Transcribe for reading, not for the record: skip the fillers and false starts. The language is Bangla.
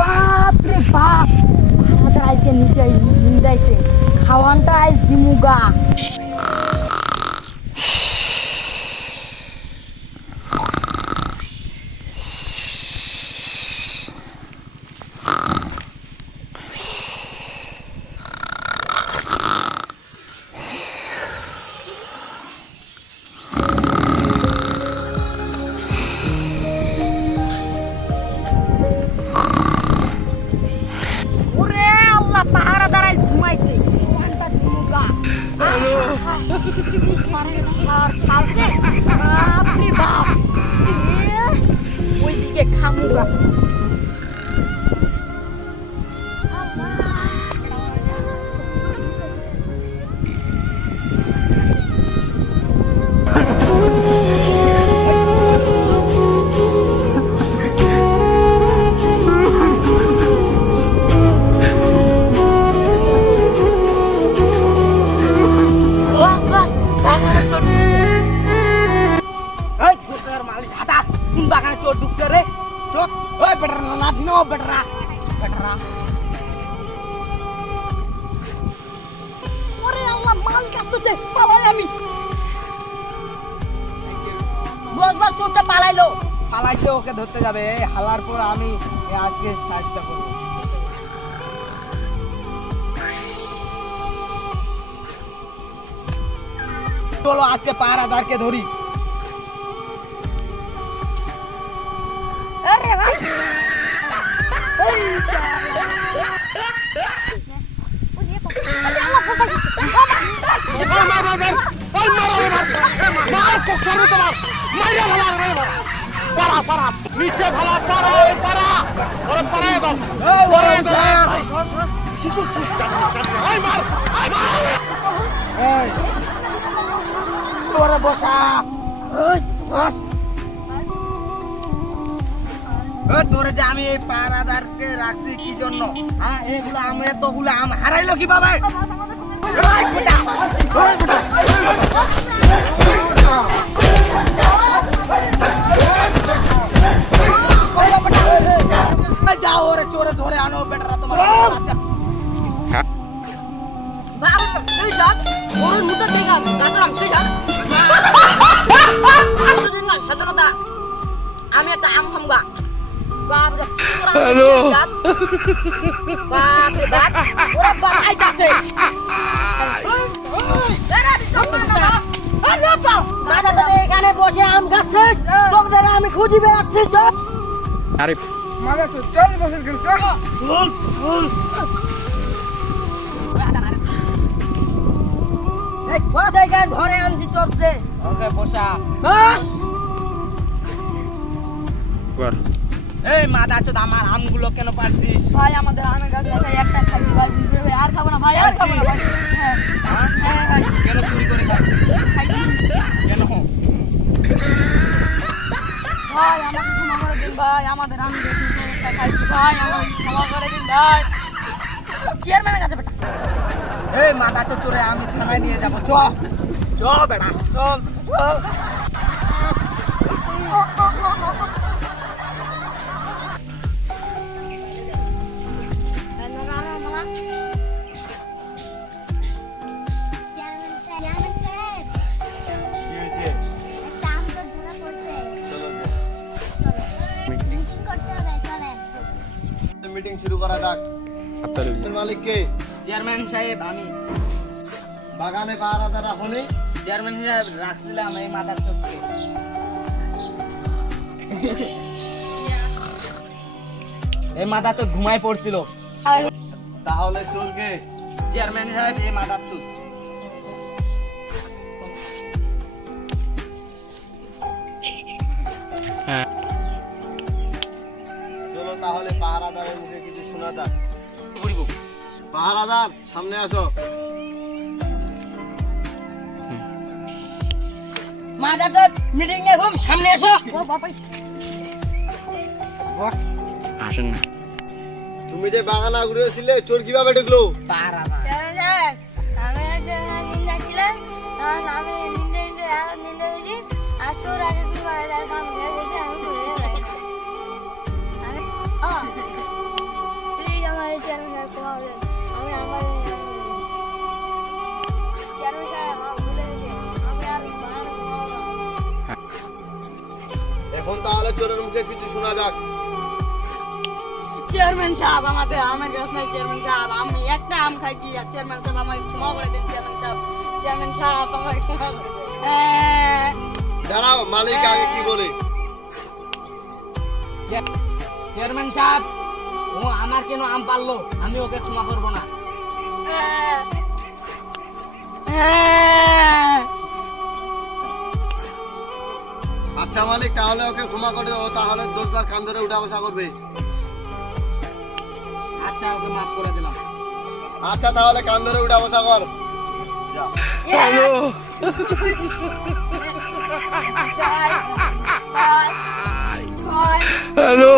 বাপ রে বাপ, ভাড়াটা আজকে নিন্দাইছে, খাওয়ানটা আজ দিমুগা। পাহারাদার আজ ঘুমাইছে, খাওয়ানটা দিমুগা। বাপরে বাপ, ওইদিকে খামুগা। বাগানে চোর ঢুকছে রে, চোর। ওই বেটারা লাঠি নাও, বেটারা বেটারা। ওরে আল্লাহ, মাল কাটতেছে, পালাই আমি। রোজবার চোরটা পালাইলো, পালাইছে, ওকে ধরতে যাবে। হালার পর আমি আজকে সাহায্য করবো। চলো আজকে পাহারাদারকে ধরি। अरे भाई তোরে যে আমি এই পাহারাদারকে রাখছি কি জন্য? হ্যাঁ, এগুলো আমি এতগুলো আম হারাইলো কিভাবে? যাও ওরে চোরে ধরে আনো, বেটারা তোমার আমি একটা আম খামগা। হ্যালো, এখানে বসে আম খাচ্ছিস, তোদের আমি খুঁজি বেড়াচ্ছি। আরে মামা তো চল বসে চল। ঘরে আনছি চলছে। ওকে বসা। এই মাদা চোদ, আমার আমগুলো কেন পারছিস? ভাই আমাদের আমের গাছ ভাই একটা খাইছি ভাই, আর খাবো না ভাই, আর খাবো না ভাই। হ্যাঁ ভাই, কেন চুরি করে খাচ্ছিস? কেন? ভাই আমাকে ক্ষমা করে দিন ভাই, আমাদের আম খাইছি ভাই, আমাকে ক্ষমা করে দিন ভাই। চেয়ারম্যানের কাছে বেটা। এই মাদা চোদ, তোরে আমি থানায় নিয়ে যাবো। চ চ বেটা, চল চল। মিটিং শুরু করা যাক। মালিক কে? চেয়ারম্যান সাহেব আমি। বাগানে পাহারাদার রাখুনি? চেয়ারম্যান সাহেব রাখছিলাম এই মাদার চোখকে। এই মাদা চোখ ঘুমায় পড়ছিল। তাহলে চোরকে? চেয়ারম্যান সাহেব এই মাদার চোখ। চলো তাহলে পাহারাদারের মুখে কিছু শোনা যাক। পাহারাদার সামনে আসো। মাদা চোখ মিটিং এ ঘুম, সামনে এসো। আসেন না। তুমি যে বাগানা ঘুরেছিলে, চোর কিভাবে ঢুকলো? পাহারাদার। আমি নিন্দা ছিলাম, আমি নিন্দা আসর আগে তাহলে চোরের মুখে কিছু শোনা যাক। চেয়ারম্যান সাহেব আমাদের আমের গাছ নাই। চেয়ারম্যান সাহেব আমি একটা আম খাই কি আর চেয়ারম্যান সাহেব আমাকে ক্ষমা করে দিন। চেয়ারম্যান সাহেব আমাকে ক্ষমা করে দিন। দাঁড়াও, মালিক আগে কি বলে। চেয়ারম্যান সাহেব, ও আমার কেন আম পারলো, আমি ওকে ক্ষমা করবো না। আচ্ছা মালিক, তাহলে ওকে ক্ষমা করে দাও, তাহলে 10 বার কান ধরে উঠা বসা করবে। আচ্ছা, ওকে মাফ করে দিলাম। আচ্ছা তাহলে কান ধরে উঠা বসা কর। যা। হ্যালো।